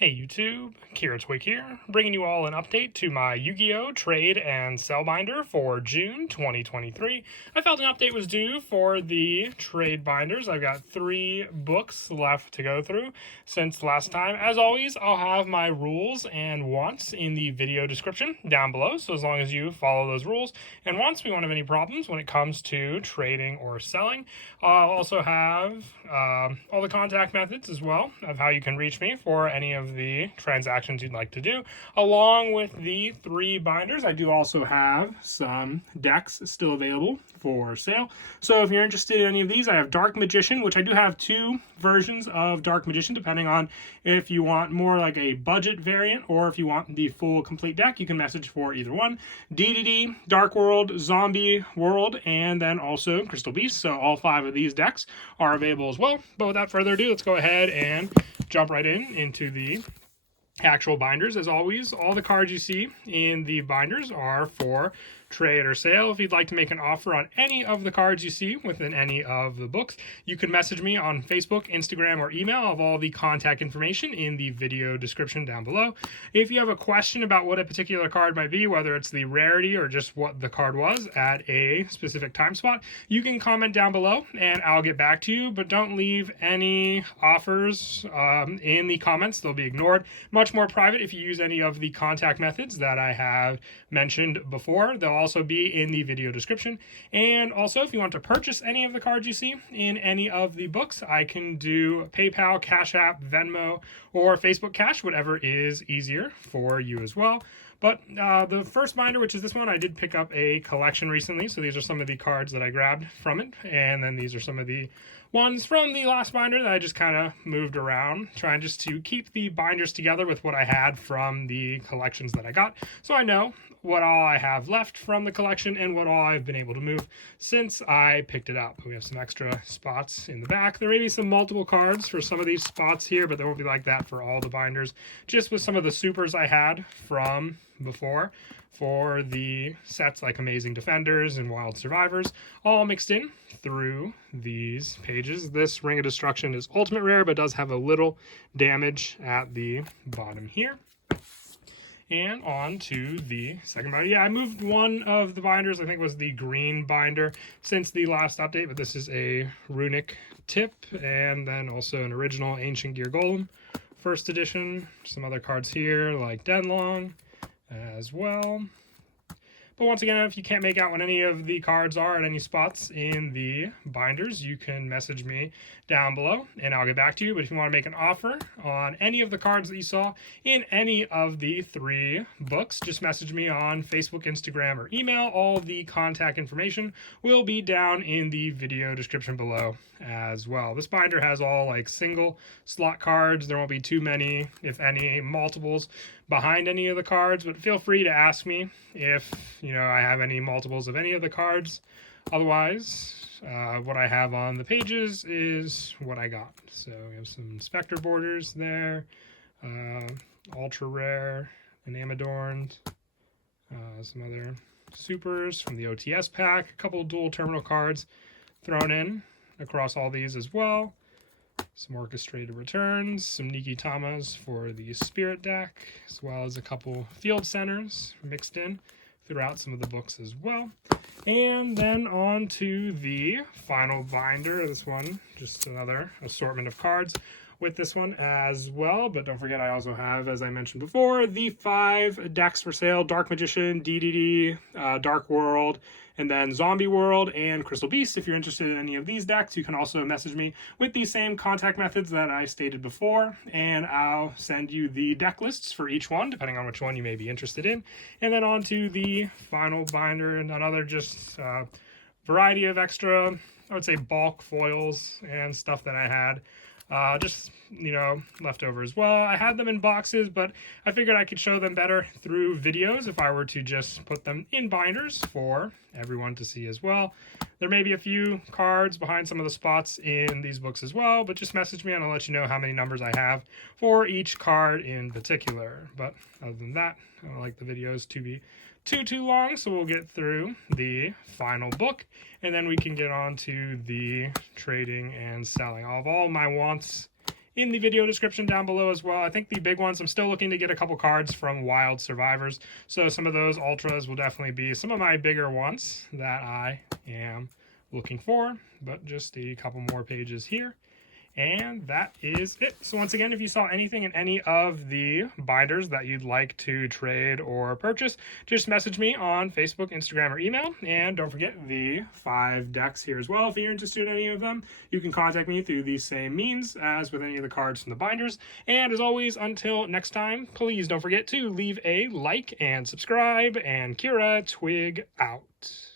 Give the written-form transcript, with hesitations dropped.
Hey YouTube, Kira Twig here, bringing you all an update to my Yu-Gi-Oh! Trade and Sell Binder for June 2023. I felt an update was due for the trade binders. I've got 3 books left to go through since last time. As always, I'll have my rules and wants in the video description down below, so as long as you follow those rules and wants, we won't have any problems when it comes to trading or selling. I'll also have all the contact methods as well of how you can reach me for any of the transactions you'd like to do. Along with the 3 binders, I do also have some decks still available for sale. So if you're interested in any of these, I have Dark Magician, which I do have 2 versions of Dark Magician, depending on if you want more like a budget variant or if you want the full complete deck. You can message for either one. DDD, Dark World, Zombie World, and then also Crystal Beast. So all 5 of these decks are available as well. But without further ado, let's go ahead and jump right into the actual binders. As always, all the cards you see in the binders are for trade or sale. If you'd like to make an offer on any of the cards you see within any of the books, you can message me on Facebook, Instagram, or email. I have all the contact information in the video description down below. If you have a question about what a particular card might be, whether it's the rarity or just what the card was at a specific time spot, you can comment down below and I'll get back to you, but don't leave any offers in the comments. They'll be ignored. Much more private if you use any of the contact methods that I have mentioned before. They'll also be in the video description. And also, if you want to purchase any of the cards you see in any of the books, I can do PayPal, Cash App, Venmo, or Facebook Cash, whatever is easier for you as well. But the first binder, which is this one, I did pick up a collection recently. So these are some of the cards that I grabbed from it. And then these are some of the ones from the last binder that I just kind of moved around, trying just to keep the binders together with what I had from the collections that I got. So I know what all I have left from the collection and what all I've been able to move since I picked it up. We have some extra spots in the back. There may be some multiple cards for some of these spots here, but there won't be like that for all the binders. Just with some of the supers I had from before for the sets like Amazing Defenders and Wild Survivors, all mixed in through these pages. This Ring of Destruction is ultimate rare, but does have a little damage at the bottom here. And on to the second binder. Yeah, I moved one of the binders. I think it was the green binder since the last update, but this is a runic tip and then also an original Ancient Gear Golem first edition. Some other cards here like Denlong as well. But once again, if you can't make out what any of the cards are at any spots in the binders, you can message me down below and I'll get back to you. But if you want to make an offer on any of the cards that you saw in any of the 3 books, just message me on Facebook, Instagram, or email. All the contact information will be down in the video description below as well. This binder has all like single slot cards. There won't be too many, if any, multiples behind any of the cards, but feel free to ask me if I have any multiples of any of the cards. Otherwise, what I have on the pages is what I got. So we have some Spectre borders there, ultra rare and Amadorned, some other supers from the OTS pack, a couple dual terminal cards thrown in across all these as well. Some Orchestrated Returns, some Nikitamas for the Spirit deck, as well as a couple Field Centers mixed in throughout some of the books as well. And then on to the final binder. This one, just another assortment of cards with this one as well. But don't forget, I also have, as I mentioned before, the 5 decks for sale: Dark Magician, DDD, Dark World, and then Zombie World and Crystal Beast. If you're interested in any of these decks, you can also message me with the same contact methods that I stated before, and I'll send you the deck lists for each one, depending on which one you may be interested in. And then on to the final binder, and another just variety of extra, I would say, bulk foils and stuff that I had. Just, left over as well. I had them in boxes, but I figured I could show them better through videos if I were to just put them in binders for everyone to see as well. There may be a few cards behind some of the spots in these books as well, but just message me and I'll let you know how many numbers I have for each card in particular. But other than that, I don't like the videos to be too long, so we'll get through the final book and then we can get on to the trading and selling. I'll have all my wants in the video description down below as well. I think the big ones, I'm still looking to get a couple cards from Wild Survivors, so some of those ultras will definitely be some of my bigger ones that I am looking for, but just a couple more pages here. And that is it. So once again, if you saw anything in any of the binders that you'd like to trade or purchase, just message me on Facebook, Instagram, or email. And don't forget the 5 decks here as well. If you're interested in any of them, you can contact me through the same means as with any of the cards from the binders. And as always, until next time, please don't forget to leave a like and subscribe. And Kira, Twig out.